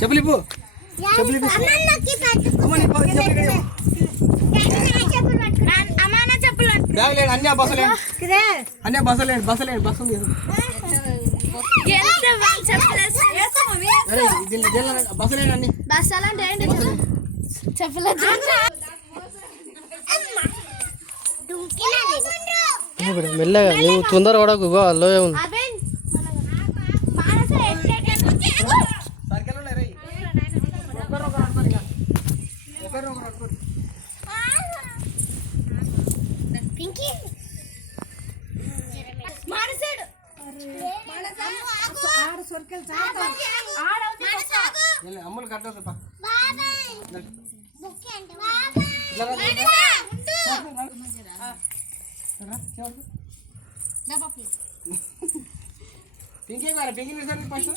చెప్పులు ఇవ్వు. చెప్పులు ఇవ్వు. బ్యాగ్ లేడు. అన్నీ బస్సులేండి. అన్నీ బస్సులేండి. బస్సులేండి. బస్సు ఉంది. బస్సులేండి అన్ని. మెల్లగా నువ్వు తొందర పడకు. అల్లో ఉంది. అమ్ములు కట్టదు. పింకీ మరి పింకీ ఫస్ట్